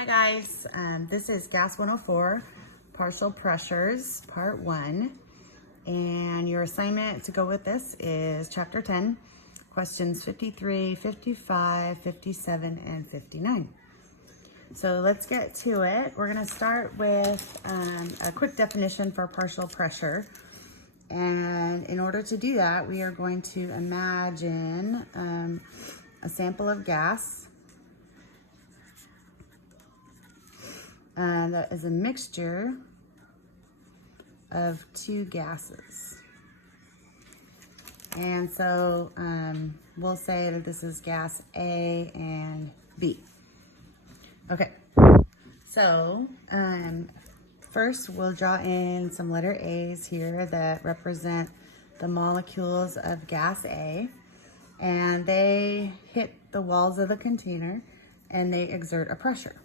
Hi guys, this is Gas 104, Partial Pressures, Part 1. And your assignment to go with this is Chapter 10, questions 53, 55, 57, and 59. So let's get to it. We're gonna start with a quick definition for partial pressure. And in order to do that, we are going to imagine a sample of gas that is a mixture of two gases. And so we'll say that this is gas A and B. Okay, so first we'll draw in some letter A's here that represent the molecules of gas A, and they hit the walls of the container and they exert a pressure.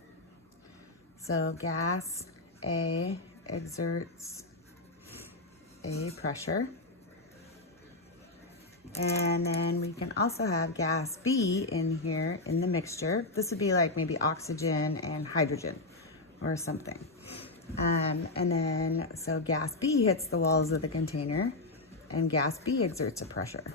So gas A exerts a pressure. And then we can also have gas B in here in the mixture. This would be like maybe oxygen and hydrogen or something. And then, so gas B hits the walls of the container and gas B exerts a pressure.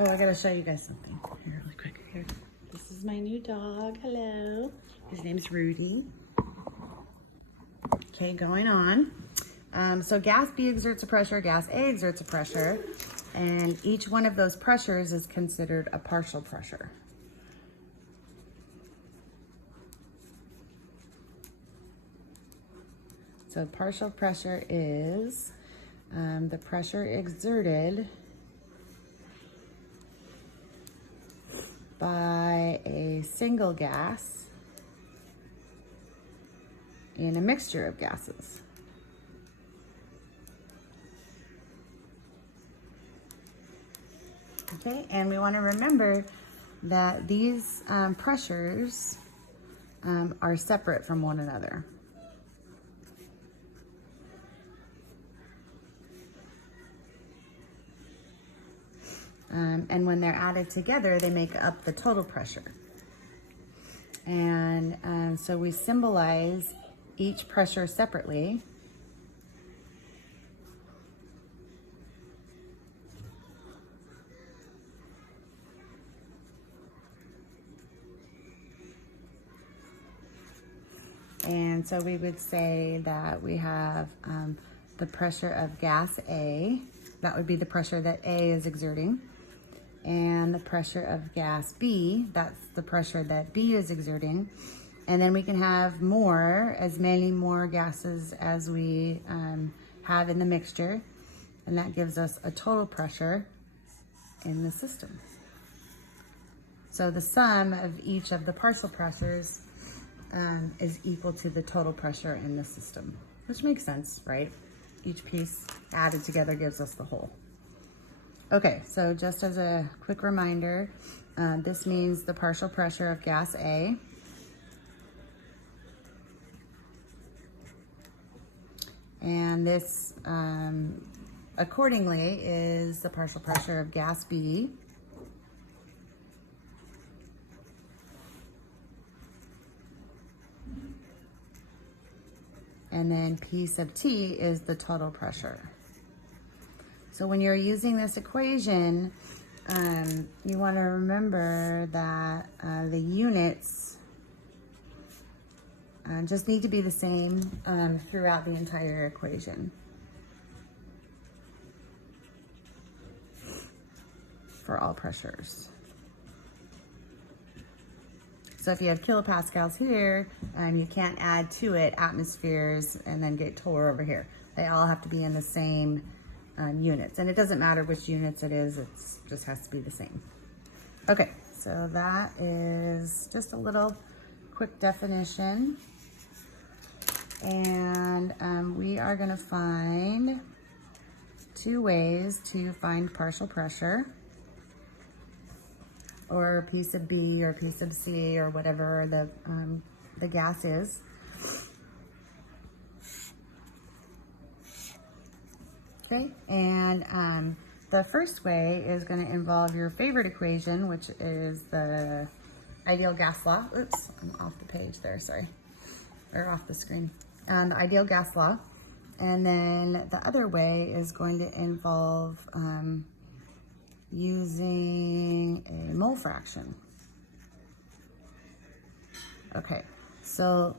Oh, I gotta show you guys something here really quick. Here, this is my new dog. Hello. His name's Rudy. Okay, going on. So gas B exerts a pressure, gas A exerts a pressure, and each one of those pressures is considered a partial pressure. So partial pressure is the pressure exerted by a single gas in a mixture of gases. Okay, and we want to remember that these pressures are separate from one another. And when they're added together, they make up the total pressure. And so we symbolize each pressure separately. And so we would say that we have the pressure of gas A. That would be the pressure that A is exerting. And the pressure of gas B, that's the pressure that B is exerting. And then we can have more, as many more gases as we have in the mixture. And that gives us a total pressure in the system. So the sum of each of the partial pressures is equal to the total pressure in the system, which makes sense, right? Each piece added together gives us the whole. Okay, so just as a quick reminder, this means the partial pressure of gas A. And this, accordingly, is the partial pressure of gas B. And then P sub T is the total pressure. So when you're using this equation, you want to remember that the units just need to be the same throughout the entire equation for all pressures. So if you have kilopascals here, you can't add to it atmospheres and then get torr over here. They all have to be in the same units. And it doesn't matter which units it is, it just has to be the same. Okay, so that is just a little quick definition. And we are gonna find two ways to find partial pressure, or P sub B or P sub C or whatever the gas is. Okay, and the first way is going to involve your favorite equation, which is the ideal gas law. Oops, I'm off the page there, sorry. Or off the screen. The ideal gas law. And then the other way is going to involve using a mole fraction. Okay, so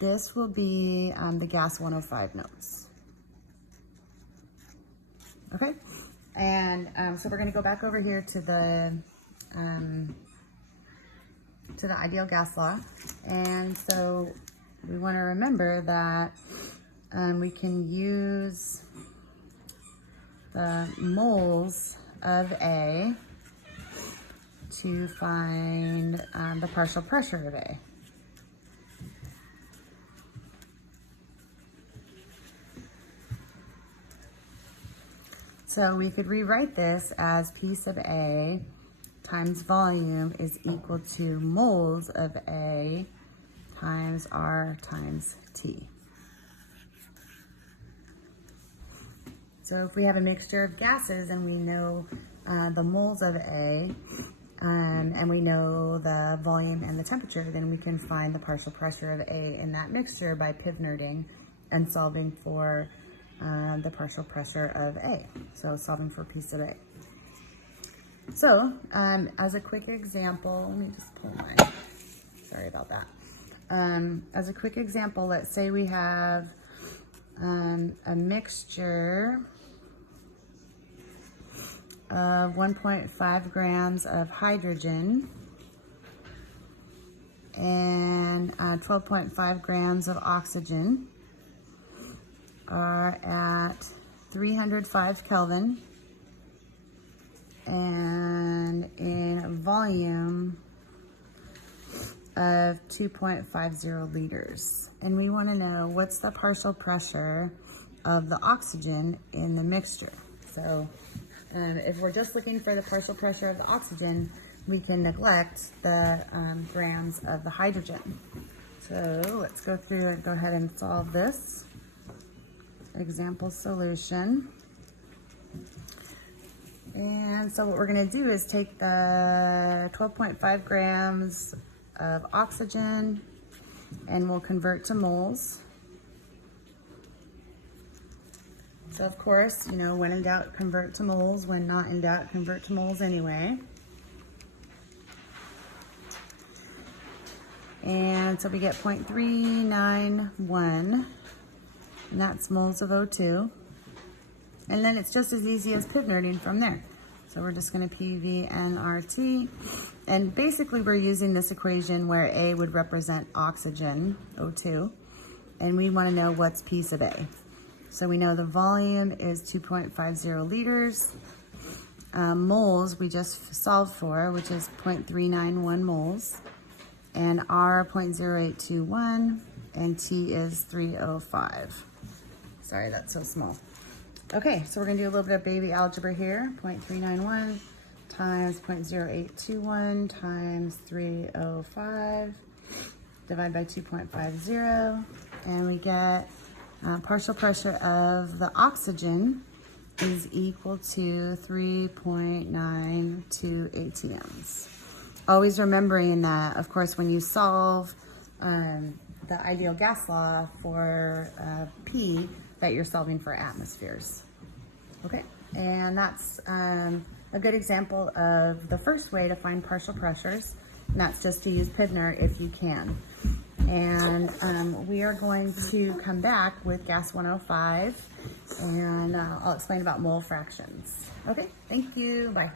this will be the gas 105 notes. Okay, and so we're going to go back over here to the ideal gas law, and so we want to remember that we can use the moles of A to find the partial pressure of A. So we could rewrite this as P sub A times volume is equal to moles of A times R times T. So if we have a mixture of gases and we know the moles of A and we know the volume and the temperature, then we can find the partial pressure of A in that mixture by Pivnerting and solving for the partial pressure of A. So solving for P sub A. So as a quick example, let me just pull mine. Sorry about that. As a quick example, let's say we have a mixture of 1.5 grams of hydrogen and 12.5 grams of oxygen are at 305 Kelvin and in a volume of 2.50 liters. And we want to know what's the partial pressure of the oxygen in the mixture. So if we're just looking for the partial pressure of the oxygen, we can neglect the grams of the hydrogen. So let's go through and go ahead and solve this example solution. And so what we're going to do is take the 12.5 grams of oxygen and we'll convert to moles. So of course, you know, when in doubt, convert to moles. When not in doubt, convert to moles anyway. And so we get 0.391, and that's moles of O2. And then it's just as easy as Pivnerting from there. So we're just going to PV nRT. And basically we're using this equation where A would represent oxygen, O2, and we want to know what's P sub A. So we know the volume is 2.50 liters. Moles we just solved for, which is 0.391 moles. And R 0.0821, and T is 305. Sorry, that's so small. Okay, so we're gonna do a little bit of baby algebra here. 0.391 times 0.0821 times 305, divide by 2.50, and we get partial pressure of the oxygen is equal to 3.92 atms. Always remembering that, of course, when you solve the ideal gas law for P, that you're solving for atmospheres. Okay, and that's a good example of the first way to find partial pressures, and that's just to use Pivner if you can. And we are going to come back with gas 105, and I'll explain about mole fractions. Okay, thank you, bye.